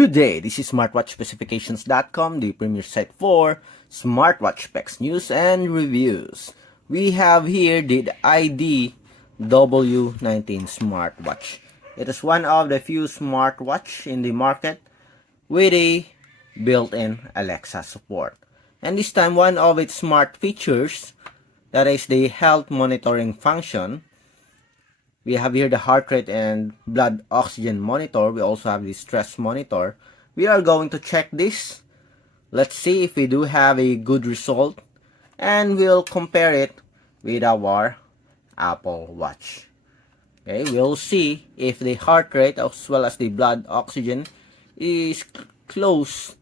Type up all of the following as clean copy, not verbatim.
Good day, this is smartwatchspecifications.com, the premier site for smartwatch specs, news, and reviews. We have here the IDW19 Smartwatch. It is one of the few smartwatch in the market with a built-in Alexa support. And this time, one of its smart features, that is the health monitoring function. We have here the heart rate and blood oxygen monitor. We also have the stress monitor. We are going to check this. Let's see if we do have a good result. And we'll compare it with our Apple Watch. Okay, we'll see if the heart rate as well as the blood oxygen is close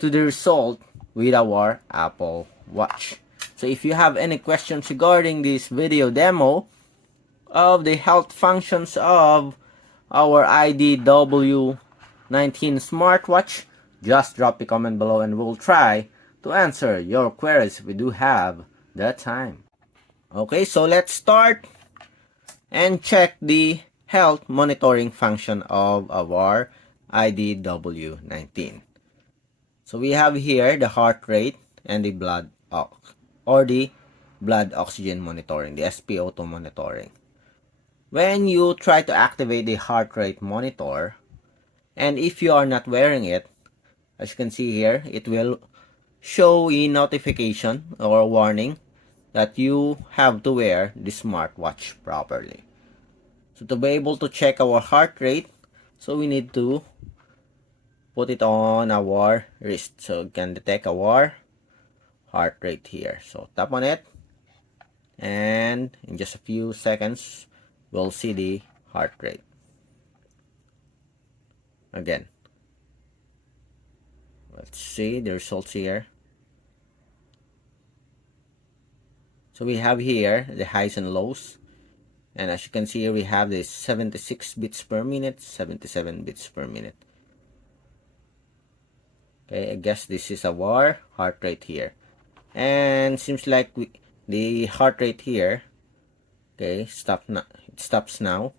to the result with our Apple Watch. So if you have any questions regarding this video demo of the health functions of our IDW19 Smartwatch, just drop a comment below and we'll try to answer your queries if we do have the time. Okay, so let's start and check the health monitoring function of our IDW19. So we have here the heart rate and the blood oxygen monitoring, the SpO2 monitoring. When you try to activate the heart rate monitor, and if you are not wearing it, as you can see here, it will show a notification or a warning that you have to wear the smartwatch properly. So to be able to check our heart rate, so we need to put it on our wrist so we can detect our heart rate here. So tap on it, and in just a few seconds we'll see the heart rate. Again, let's see the results here. So we have here the highs and lows, and as you can see here, we have the 76 beats per minute, 77 beats per minute. Okay, I guess this is our heart rate here, and seems like the heart rate here, okay, it stops now.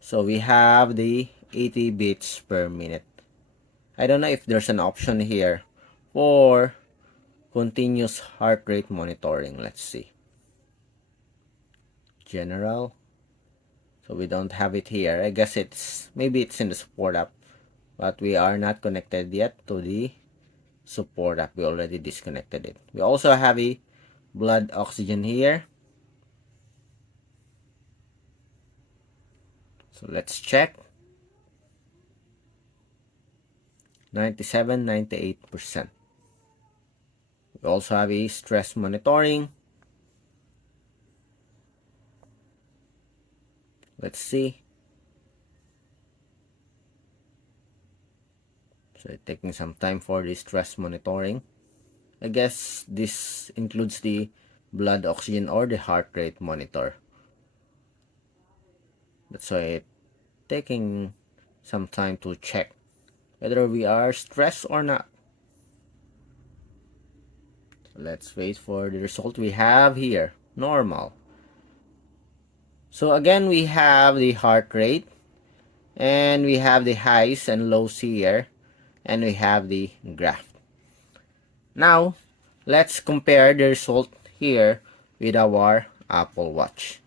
So we have the 80 beats per minute. I don't know if there's an option here for continuous heart rate monitoring. Let's see. General. So we don't have it here. I guess maybe it's in the support app, but we are not connected yet to the support app. We already disconnected it. We also have a blood oxygen here. So let's check. 97, 98%. We also have a stress monitoring. Let's see. So it's taking some time for the stress monitoring. I guess this includes the blood oxygen or the heart rate monitor. That's why it's taking some time to check whether we are stressed or not. Let's wait for the result. We have here normal. So again, we have the heart rate, and we have the highs and lows here, and we have the graph. Now let's compare the result here with our Apple Watch.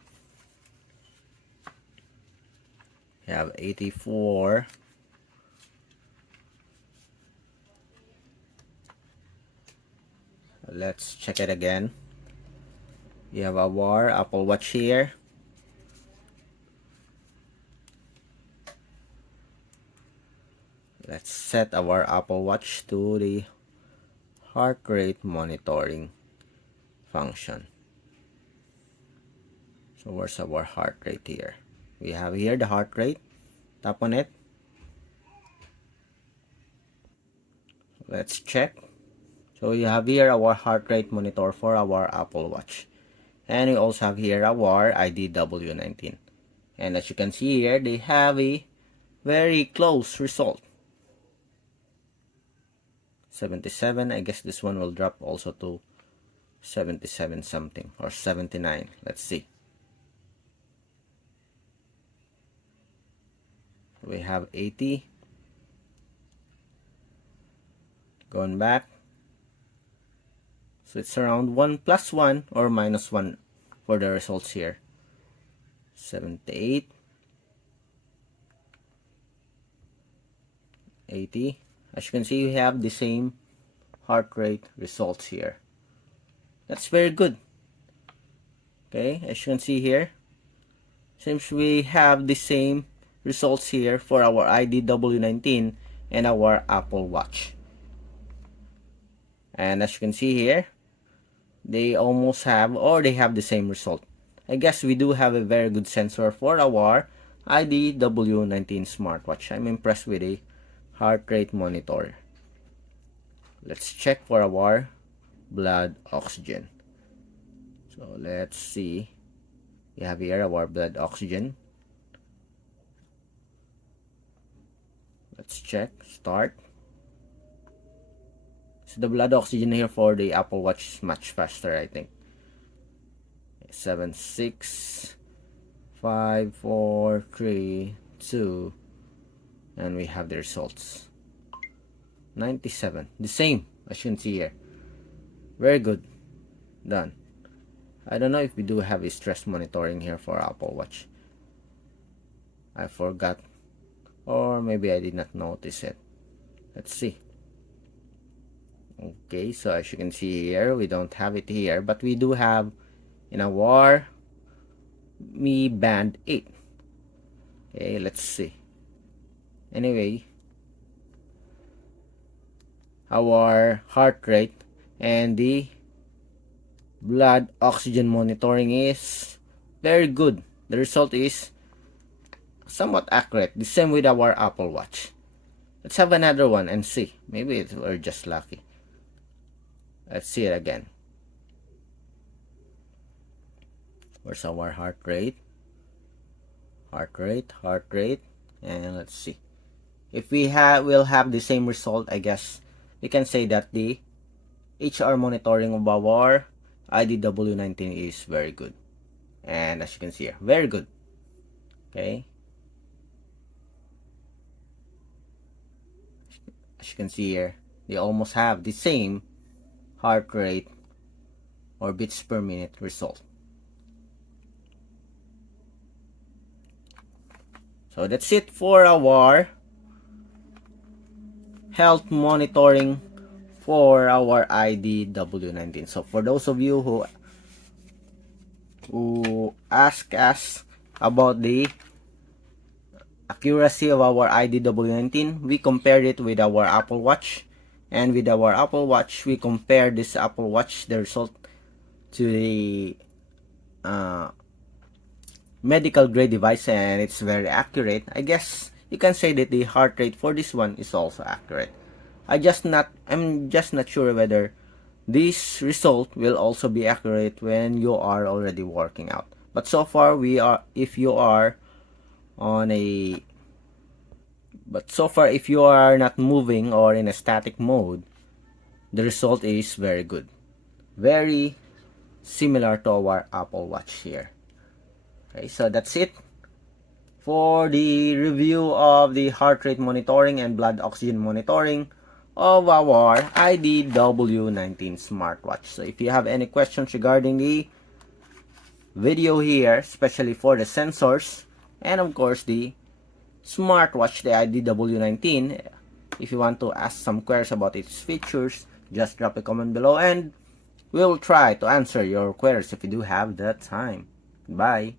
We have 84. Let's check it again. We have our Apple Watch here. Let's set our Apple Watch to the heart rate monitoring function. So where's our heart rate here? We have here the heart rate. Tap on it. Let's check. So we have here our heart rate monitor for our Apple Watch. And we also have here our IDW19. And as you can see here, they have a very close result. 77. I guess this one will drop also to 77 something or 79. Let's see. We have 80. Going back. So it's around 1 plus 1 or minus 1 for the results here. 78. 80. As you can see, we have the same heart rate results here. That's very good. Okay, as you can see here, seems we have the same results here for our IDW19 and our Apple Watch. And as you can see here, they almost have, or they have the same result. I guess we do have a very good sensor for our IDW19 smartwatch. I'm impressed with the heart rate monitor. Let's check for our blood oxygen. So let's see. We have here our blood oxygen. Let's check. Start. So the blood oxygen here for the Apple Watch is much faster, I think. 7, 6, 5, 4, 3, 2, and we have the results. 97. The same as you can see here. Very good. Done. I don't know if we do have a stress monitoring here for Apple Watch. I forgot. Or maybe I did not notice it. Let's see. Okay, so as you can see here, we don't have it here, but we do have in our Mi Band 8. Okay, let's see. Anyway, our heart rate and the blood oxygen monitoring is very good. The result is somewhat accurate. The same with our Apple Watch. Let's have another one and see. Maybe we're just lucky. Let's see it again. Where's our heart rate? Heart rate, and let's see. If we'll have the same result, I guess we can say that the HR monitoring of our IDW19 is very good. And as you can see here, very good. Okay. As you can see here, they almost have the same heart rate or beats per minute result. So that's it for our health monitoring for our IDW19. So for those of you who ask us about the accuracy of our IDW19, we compared it with our Apple Watch. And with our Apple Watch, we compared this Apple Watch, the result, to the medical grade device, and it's very accurate. I guess you can say that the heart rate for this one is also accurate. I'm just not sure whether this result will also be accurate when you are already working out. But so far if you are not moving or in a static mode, the result is very good. Very similar to our Apple Watch here. Okay, so that's it for the review of the heart rate monitoring and blood oxygen monitoring of our IDW19 smartwatch. So if you have any questions regarding the video here, especially for the sensors and of course the smartwatch, the IDW19, if you want to ask some queries about its features, just drop a comment below and we'll try to answer your queries if you do have the time. Bye.